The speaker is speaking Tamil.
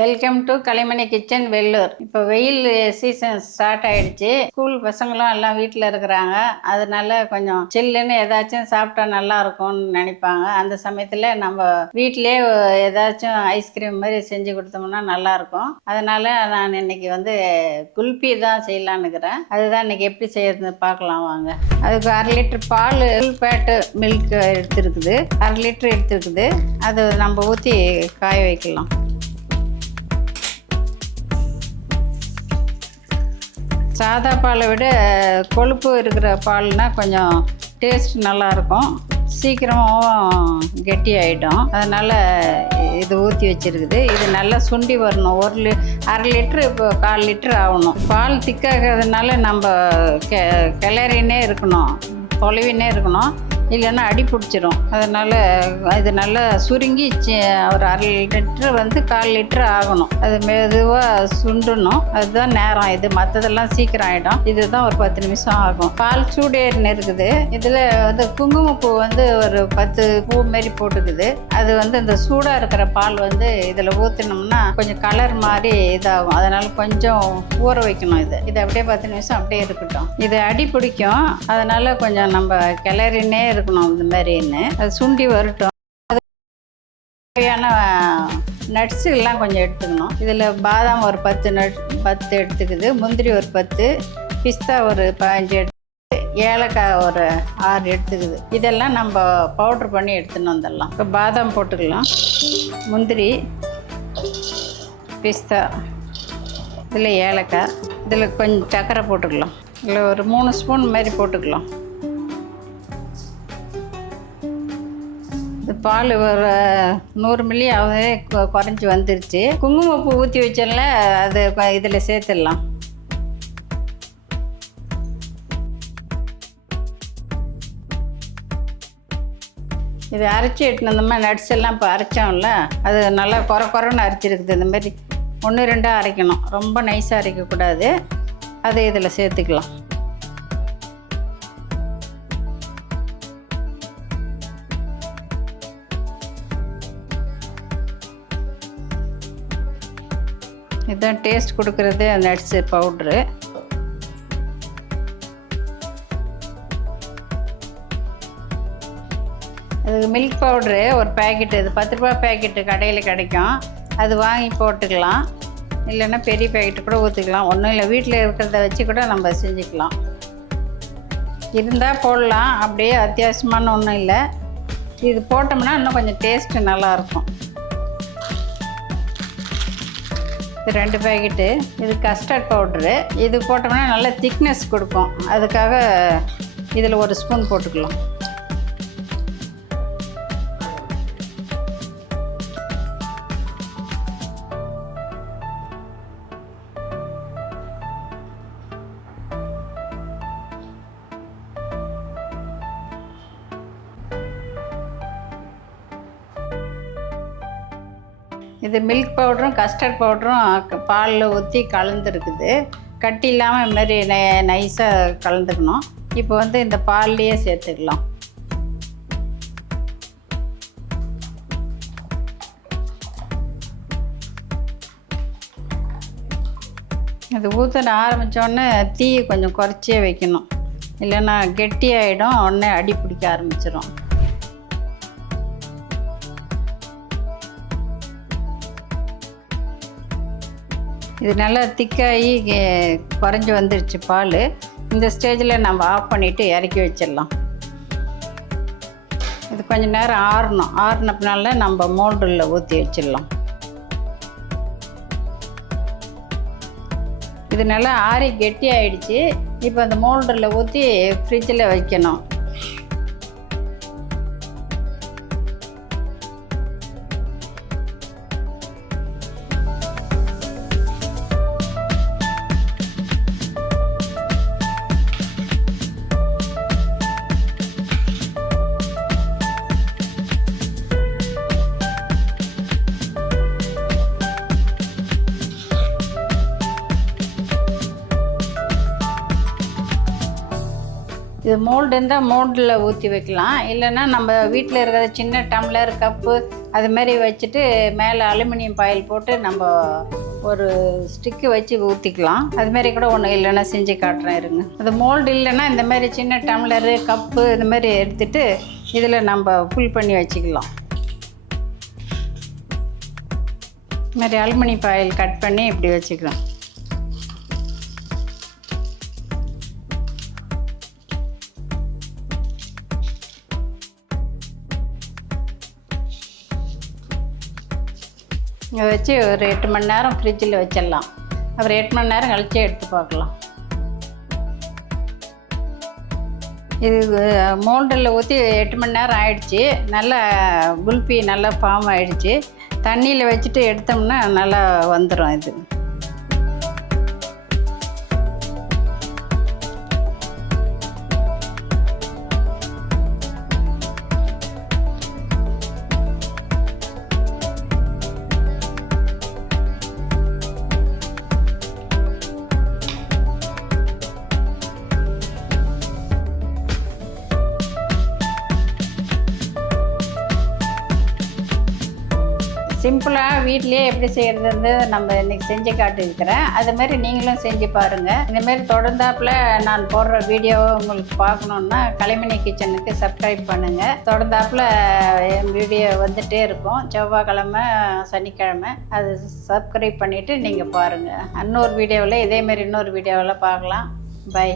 Welcome to Kalaimani kitchen Vellur. இப்போ வெயில் சீசன் ஸ்டார்ட் ஆயிடுச்சு. ஸ்கூல் பசங்களும் எல்லாம் வீட்டில் இருக்கிறாங்க. அதனால கொஞ்சம் சில்லுன்னு ஏதாச்சும் சாப்பிட்டா நல்லா இருக்கும்னு நினைப்பாங்க. அந்த சமயத்தில் நம்ம வீட்டிலே ஏதாச்சும் ஐஸ்கிரீம் மாதிரி செஞ்சு கொடுத்தோம்னா நல்லா இருக்கும். அதனால நான் இன்னைக்கு குல்பி தான் செய்யலான்னு இருக்கிறேன். அதுதான் இன்னைக்கு எப்படி செய்யறதுன்னு பார்க்கலாம் வாங்க. அதுக்கு 1/2 லிட்டர் பால் ஃபுல் ஃபேட்டு மில்க் எடுத்துருக்குது, 1/2 லிட்டர் எடுத்துருக்குது. அது நம்ம ஊற்றி காய வைக்கலாம். சாதா பாலை விட கொழுப்பு இருக்கிற பால்னால் கொஞ்சம் டேஸ்ட் நல்லாயிருக்கும், சீக்கிரமாகவும் கெட்டி ஆகிடும். அதனால் இது ஊற்றி வச்சுருக்குது. இது நல்லா சுண்டி வரணும். 1/2 லிட்ரு இப்போ 1/4 லிட்டர் ஆகணும். பால் திக்காகிறதுனால நம்ம கிளறினே இருக்கணும், தொலைவினே இருக்கணும், இல்லைன்னா அடி பிடிச்சிரும். அதனால் இது நல்லா சுருங்கி ஒரு 1/2 லிட்டர் 1/4 லிட்டர் ஆகணும். அது மெதுவாக சுண்டணும். அதுதான் நேரம். இது மற்றதெல்லாம் சீக்கிரம் ஆகிடும். இதுதான் ஒரு 10 நிமிஷம் ஆகும். பால் சூடேறின்னு இருக்குது. இதில் குங்குமப்பூ ஒரு 10 பூ மாரி போட்டுக்குது. அது இந்த சூடாக இருக்கிற பால் இதில் ஊற்றினோம்னா கொஞ்சம் கலர் மாதிரி இதாகும். அதனால் கொஞ்சம் ஊற வைக்கணும். இது அப்படியே 10 நிமிஷம் அப்படியே இருக்கட்டும். இது அடி பிடிக்கும். அதனால் கொஞ்சம் நம்ம கிளறினே இருக்கணும். இந்த மாதிரின்னு அது சுண்டி வரட்டும். தேவையான நட்ஸு எல்லாம் கொஞ்சம் எடுத்துக்கணும். இதில் பாதாம் ஒரு 10 எடுத்துக்குது, முந்திரி ஒரு 10, பிஸ்தா ஒரு 15 எடுத்து, ஏலக்காய் ஒரு 6 எடுத்துக்குது. இதெல்லாம் நம்ம பவுட்ரு பண்ணி எடுத்துன்னு வந்துடலாம். இப்போ பாதாம் போட்டுக்கலாம், முந்திரி, பிஸ்தா, இதில் ஏலக்காய், இதில் கொஞ்சம் சர்க்கரை போட்டுக்கலாம். இதில் ஒரு 3 ஸ்பூன் மாதிரி போட்டுக்கலாம். பால் ஒரு 100 மில்லி ஆகவே குறைஞ்சி வந்துருச்சு. குங்குமப்பூ ஊற்றி வச்சோம்ல, அது இதில் சேர்த்துடலாம். இது அரைச்சி எட்டுன்னு வந்தோம்னா நட்ஸ் எல்லாம் இப்போ அரைச்சோம்ல, அது நல்லா குறைன்னு அரைச்சிருக்குது. இந்த மாதிரி 1-2 அரைக்கணும், ரொம்ப நைஸாக அரைக்கக்கூடாது. அதை இதில் சேர்த்துக்கலாம். இதுதான் டேஸ்ட் கொடுக்குறது நட்ஸு பவுட்ரு. அதுக்கு மில்க் பவுட்ரு ஒரு பேக்கெட்டு, இது 10 ரூபா பேக்கெட்டு கடையில் கிடைக்கும். அது வாங்கி போட்டுக்கலாம். இல்லைன்னா பெரிய பேக்கெட்டு கூட ஊற்றிக்கலாம். ஒன்றும் இல்லை, வீட்டில் இருக்கிறத வச்சு கூட நம்ம செஞ்சுக்கலாம். இருந்தால் போடலாம், அப்படியே அத்தியாவசியமான ஒன்றும் இல்லை. இது போட்டோம்னா இன்னும் கொஞ்சம் டேஸ்ட்டு நல்லாயிருக்கும். இது 2 பேக்கெட்டு. இது கஸ்டர்ட் பவுட்ரு. இது போட்டோம்னா நல்லா திக்னஸ் கொடுக்கும். அதுக்காக இதில் 1 ஸ்பூன் போட்டுக்கலாம். இது மில்க் பவுடரும் கஸ்டர்ட் பவுடரும் பாலில் ஊற்றி கலந்துருக்குது. கட்டி இல்லாமல் இது மாதிரி நைஸாக கலந்துக்கணும். இப்போ இந்த பால்லையே சேர்த்துக்கலாம். இது ஊற்ற ஆரம்பித்தோடனே தீயை கொஞ்சம் குறைச்சே வைக்கணும், இல்லைன்னா கெட்டி ஆகிடும், உடனே அடி பிடிக்க ஆரம்பிச்சிடும். இது நல்லா திக்காகி குறைஞ்சி வந்துடுச்சு பால். இந்த ஸ்டேஜில் நம்ம ஆஃப் பண்ணிவிட்டு இறக்கி வச்சிடலாம். இது கொஞ்சம் நேரம் ஆறணும். ஆறினப்பினால நம்ம மோல்டில் ஊற்றி வச்சிடலாம். இது நல்லா ஆறி கெட்டி ஆகிடுச்சு. இப்போ அந்த மோல்டில் ஊற்றி ஃப்ரிட்ஜில் வைக்கணும். இது மோல்டு இருந்தால் மோல்டில் ஊற்றி வைக்கலாம். இல்லைன்னா நம்ம வீட்டில் இருக்கிற சின்ன டம்ளர், கப்பு அது மாதிரி வச்சுட்டு மேலே அலுமினியம் பாயில் போட்டு நம்ம ஒரு ஸ்டிக்கு வச்சு ஊற்றிக்கலாம். அதுமாரி கூட ஒன்று இல்லைன்னா செஞ்சு காட்டுறேன் இருங்க. அது மோல்டு இல்லைன்னா இந்த மாதிரி சின்ன டம்ளரு கப்பு இந்த மாதிரி எடுத்துகிட்டு இதில் நம்ம ஃபுல் பண்ணி வச்சுக்கலாம். இது மாதிரி அலுமினியம் பாயில் கட் பண்ணி இப்படி வச்சுக்கலாம். இதை வச்சு ஒரு 8 மணி நேரம் ஃப்ரிட்ஜில் வச்சிடலாம். அப்புறம் 8 மணி நேரம் கழிச்சு எடுத்து பார்க்கலாம். இது மோல்டில் ஊற்றி 8 மணி நேரம் ஆயிடுச்சு. நல்லா குல்ஃபி நல்லா ஃபார்ம் ஆகிடுச்சு. தண்ணியில் வச்சுட்டு எடுத்தோம்னா நல்லா வந்துடும் இது. சிம்பிளாக வீட்லேயே எப்படி செய்கிறது நம்ம இன்றைக்கி செஞ்சு காட்டியிருக்கிறேன். அதுமாரி நீங்களும் செஞ்சு பாருங்கள். இந்தமாரி தொடர்ந்தாப்பில் நான் போடுற வீடியோவை உங்களுக்கு பார்க்கணுன்னா கலைமணி கிச்சனுக்கு சப்ஸ்கிரைப் பண்ணுங்கள். தொடர்ந்தாப்பில் என் வீடியோ வந்துகிட்டே இருக்கும். செவ்வாய்க்கிழமை சனிக்கிழமை அது சப்ஸ்கிரைப் பண்ணிவிட்டு நீங்கள் பாருங்கள். இன்னொரு வீடியோவில் இதேமாரி இன்னொரு வீடியோவில் பார்க்கலாம். பை.